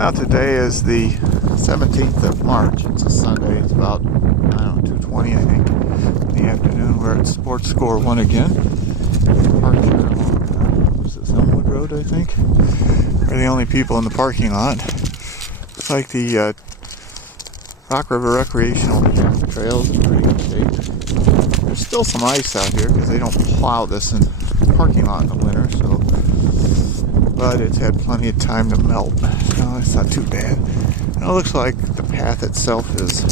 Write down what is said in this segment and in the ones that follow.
Now today is the 17th of March. It's a Sunday. It's about, 2:20 I think in the afternoon. We're at Sportscore One again. Parked here along, was this Elmwood Road I think? We're the only people in the parking lot. Looks like the Rock River recreational trails in pretty good shape. There's still some ice out here because they don't plow this in the parking lot in the winter, but it's had plenty of time to melt, so it's not too bad. And it looks like the path itself is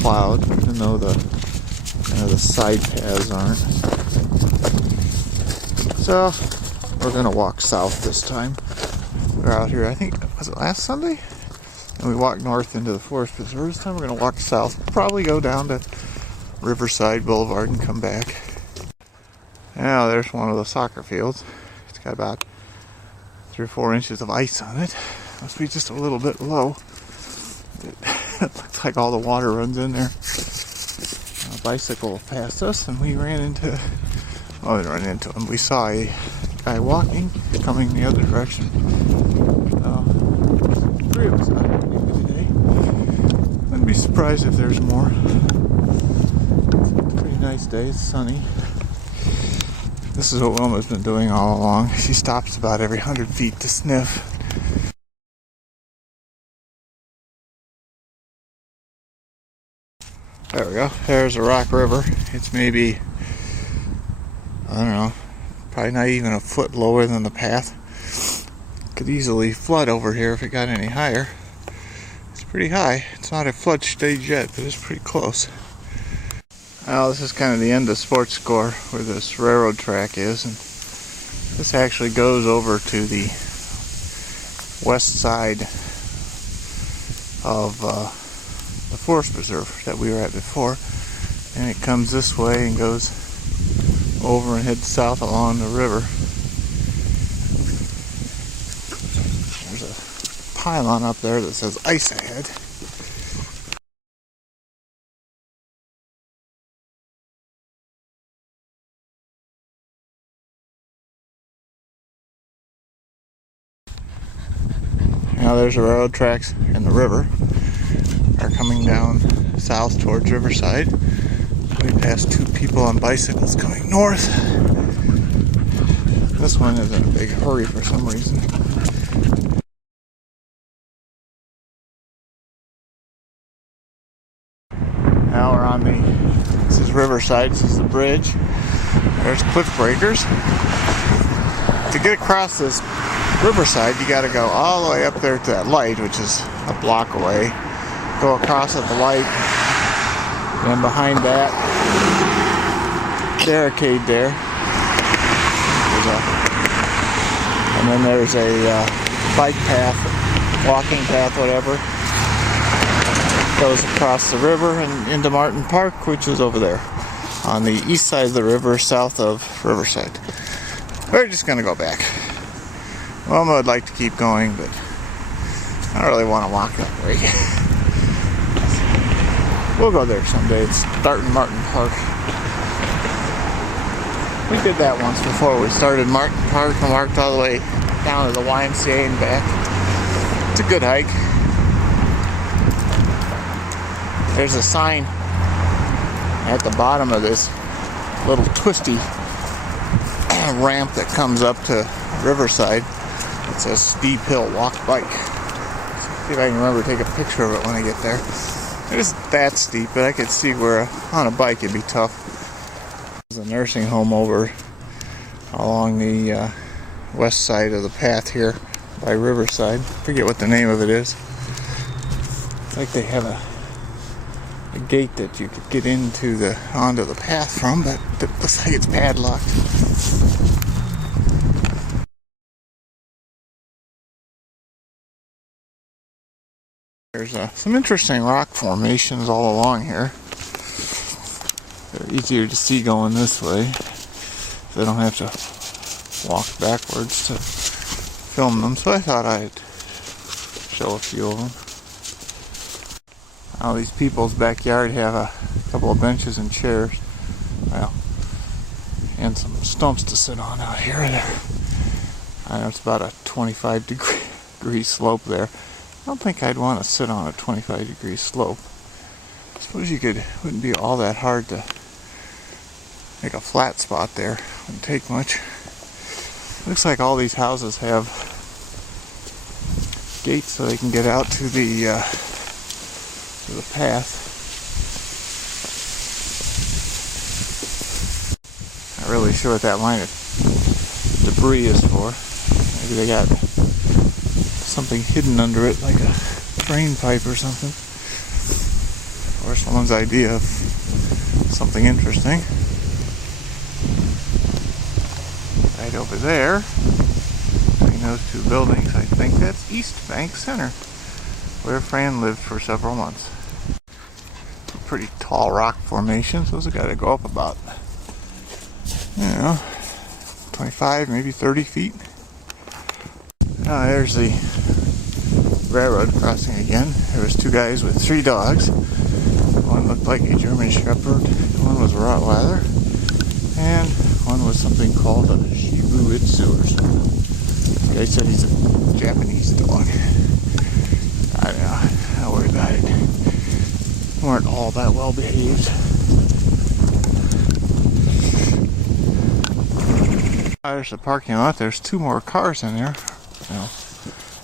plowed, even though the side paths aren't. So we're gonna walk south this time. We're out here, I think, was it last Sunday? And we walked north into the forest preserve. This time we're gonna walk south. Probably go down to Riverside Blvd and come back. Now there's one of the soccer fields. It's got about 3 or 4 inches of ice on it. Must be just a little bit low. It looks like all the water runs in there. A bicycle passed us and we ran into, well, we didn't run into him. We saw a guy walking, coming the other direction. 3 of us out here today. Wouldn't be surprised if there's more. It's a pretty nice day. It's sunny. This is what Wilma's been doing all along. She stops about every 100 feet to sniff. There we go. There's a Rock River. It's maybe, probably not even a foot lower than the path. Could easily flood over here if it got any higher. It's pretty high. It's not a flood stage yet, but it's pretty close. Well, this is kind of the end of Sportscore where this railroad track is, and this actually goes over to the west side of the forest preserve that we were at before, and it comes this way and goes over and heads south along the river. There's a pylon up there that says ice ahead. Now there's the railroad tracks and the river are coming down south towards Riverside. We passed 2 people on bicycles coming north. This one is in a big hurry for some reason. Now we're on this is Riverside, this is the bridge. There's cliff breakers. To get across this Riverside, you gotta go all the way up there to that light, which is a block away. Go across at the light, and behind that barricade there, and then there's a bike path, walking path, whatever, goes across the river and into Martin Park, which is over there on the east side of the river, south of Riverside. We're just gonna go back. Wilma would like to keep going, but I don't really want to walk that way. We'll go there someday. It's starting Martin Park. We did that once before. We started Martin Park and walked all the way down to the YMCA and back. It's a good hike. There's a sign at the bottom of this little twisty ramp that comes up to Riverside. It says steep hill, walk bike. See if I can remember to take a picture of it when I get there. It isn't that steep, but I could see where on a bike it'd be tough. There's a nursing home over along the west side of the path here by Riverside. I forget what the name of it is. Like they have a gate that you could get onto the path from, but it looks like it's padlocked. There's some interesting rock formations all along here. They're easier to see going this way. So I don't have to walk backwards to film them, so I thought I'd show a few of them. Now these people's backyard have a couple of benches and chairs. Well, and some stumps to sit on out here. I know it's about a 25 degree slope there. I don't think I'd want to sit on a 25 degree slope. I suppose wouldn't be all that hard to make a flat spot there. Wouldn't take much. Looks like all these houses have gates so they can get out to the path. Not really sure what that line of debris is for. Maybe they got something hidden under it, like a drain pipe or something. Or someone's idea of something interesting. Right over there, between those two buildings, I think that's East Bank Center, where Fran lived for several months. Pretty tall rock formations. Those have got to go up about, 25, maybe 30 feet. Now there's the railroad crossing again. There was two guys with 3 dogs. One looked like a German Shepherd, one was a Rottweiler, and one was something called a Shibu Itsu or something. The guy said he's a Japanese dog. I don't know. Don't worry about it. Weren't all that well behaved. There's the parking lot. There's 2 more cars in there.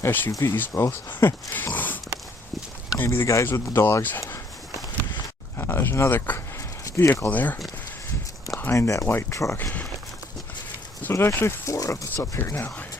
SUVs both. Maybe the guys with the dogs. There's another vehicle there behind that white truck. So there's actually 4 of us up here now.